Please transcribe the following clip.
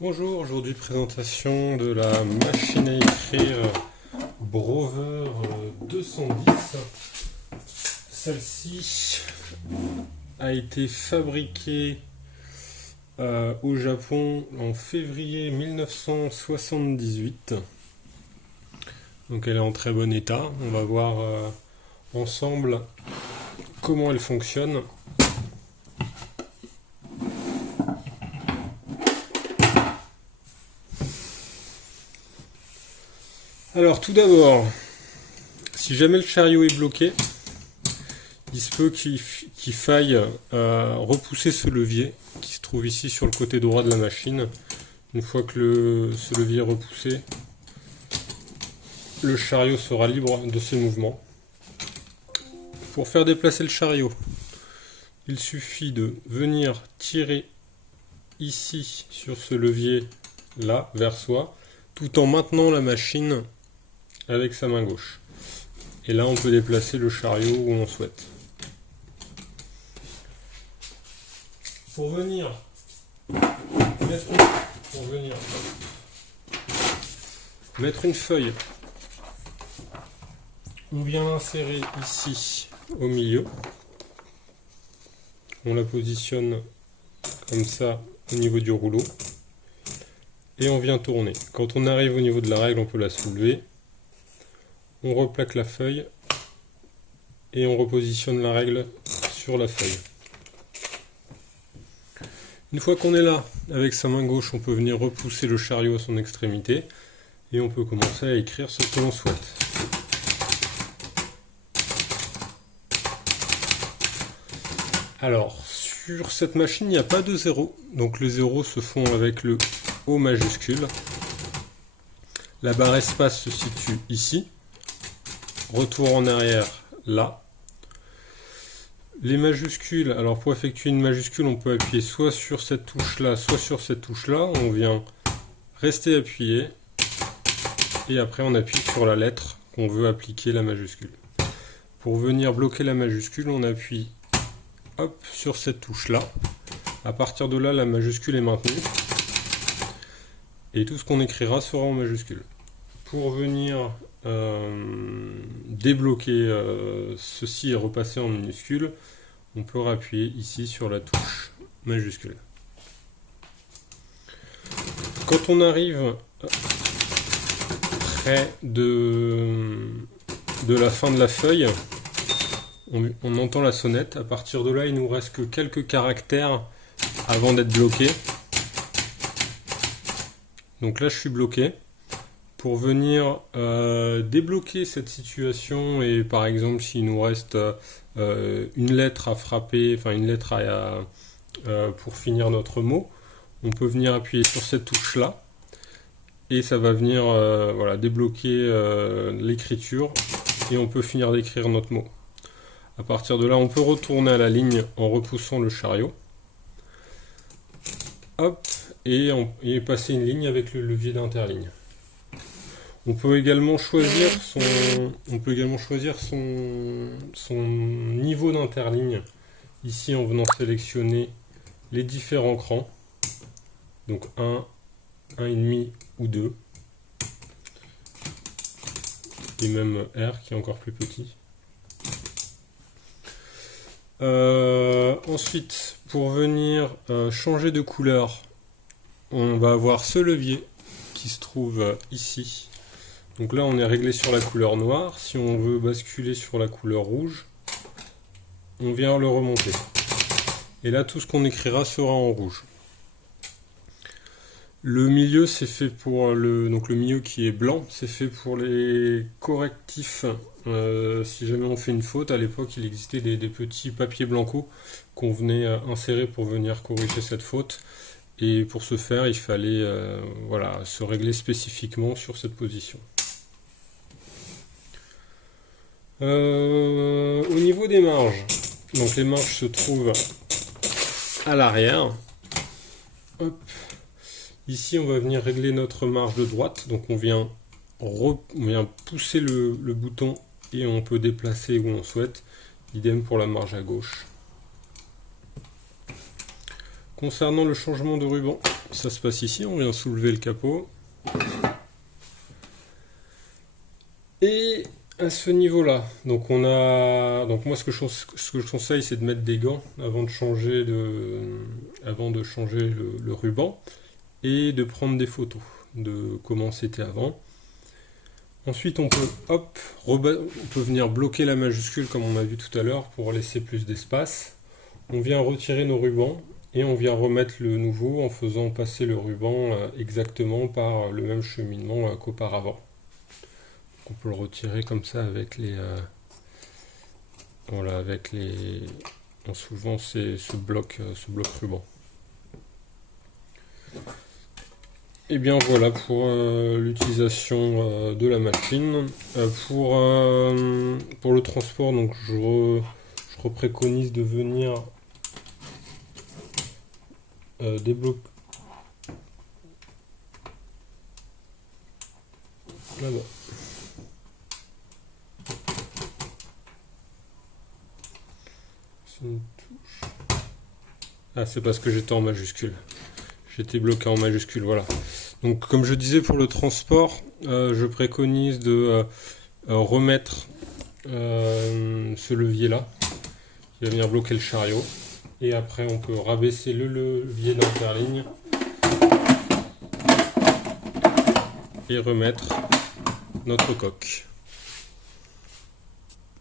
Bonjour, aujourd'hui présentation de la machine à écrire Brover 210. Celle-ci a été fabriquée au Japon en février 1978. Donc elle est en très bon état. On va voir ensemble comment elle fonctionne. Alors tout d'abord, si jamais le chariot est bloqué, il se peut qu'il faille repousser ce levier qui se trouve ici sur le côté droit de la machine. Une fois que ce levier est repoussé, le chariot sera libre de ses mouvements. Pour faire déplacer le chariot, il suffit de venir tirer ici sur ce levier là vers soi, tout en maintenant la machine avec sa main gauche. Et là on peut déplacer le chariot où on souhaite. Pour venir mettre une feuille, on vient l'insérer ici au milieu. On la positionne comme ça au niveau du rouleau. Et on vient tourner. Quand on arrive au niveau de la règle, on peut la soulever. On replaque la feuille et on repositionne la règle sur la feuille. Une fois qu'on est là, avec sa main gauche, on peut venir repousser le chariot à son extrémité et on peut commencer à écrire ce que l'on souhaite. Alors, sur cette machine, il n'y a pas de zéro, donc les zéros se font avec le O majuscule. La barre espace se situe ici. Retour en arrière, là. Les majuscules, alors pour effectuer une majuscule, on peut appuyer soit sur cette touche-là, soit sur cette touche-là. On vient rester appuyé. Et après, on appuie sur la lettre qu'on veut appliquer la majuscule. Pour venir bloquer la majuscule, on appuie hop, sur cette touche-là. À partir de là, la majuscule est maintenue. Et tout ce qu'on écrira sera en majuscule. Pour venir débloquer ceci et repasser en minuscule, on peut appuyer ici sur la touche majuscule. Quand on arrive près de la fin de la feuille, on entend la sonnette. À partir de là, il nous reste que quelques caractères avant d'être bloqué. Donc là, je suis bloqué. Pour venir débloquer cette situation, et par exemple s'il nous reste une lettre à frapper, enfin une lettre pour finir notre mot, on peut venir appuyer sur cette touche là et ça va venir voilà, débloquer l'écriture et on peut finir d'écrire notre mot. À partir de là, on peut retourner à la ligne en repoussant le chariot. Hop, et passer une ligne avec le levier d'interligne. On peut également choisir son niveau d'interligne ici en venant sélectionner les différents crans, donc 1, 1,5 ou 2, et même R qui est encore plus petit. Ensuite, pour venir changer de couleur, on va avoir ce levier qui se trouve ici. Donc là, on est réglé sur la couleur noire. Si on veut basculer sur la couleur rouge, on vient le remonter. Et là, tout ce qu'on écrira sera en rouge. Le milieu, c'est fait pour donc le milieu qui est blanc, c'est fait pour les correctifs. Si jamais on fait une faute, à l'époque, il existait des petits papiers blanco qu'on venait insérer pour venir corriger cette faute. Et pour ce faire, il fallait voilà, se régler spécifiquement sur cette position. Au niveau des marges, donc les marges se trouvent à l'arrière. Ici, on va venir régler notre marge de droite. Donc on vient pousser le bouton et on peut déplacer où on souhaite. Idem pour la marge à gauche. Concernant le changement de ruban, ça se passe ici, on vient soulever le capot. Et à ce niveau-là, donc moi ce que je conseille, c'est de mettre des gants avant de changer le ruban et de prendre des photos de comment c'était avant. Ensuite, on peut venir bloquer la majuscule comme on a vu tout à l'heure pour laisser plus d'espace. On vient retirer nos rubans et on vient remettre le nouveau en faisant passer le ruban exactement par le même cheminement qu'auparavant. On peut le retirer comme ça avec en soulevant ce bloc ruban. Et bien voilà pour l'utilisation de la machine. Pour le transport, donc je repréconise de venir débloquer là-bas. Ah, c'est parce que j'étais en majuscule. J'étais bloqué en majuscule, voilà. Donc comme je disais pour le transport, je préconise de remettre ce levier là qui va venir bloquer le chariot, et après on peut rabaisser le levier d'interligne et remettre notre coque.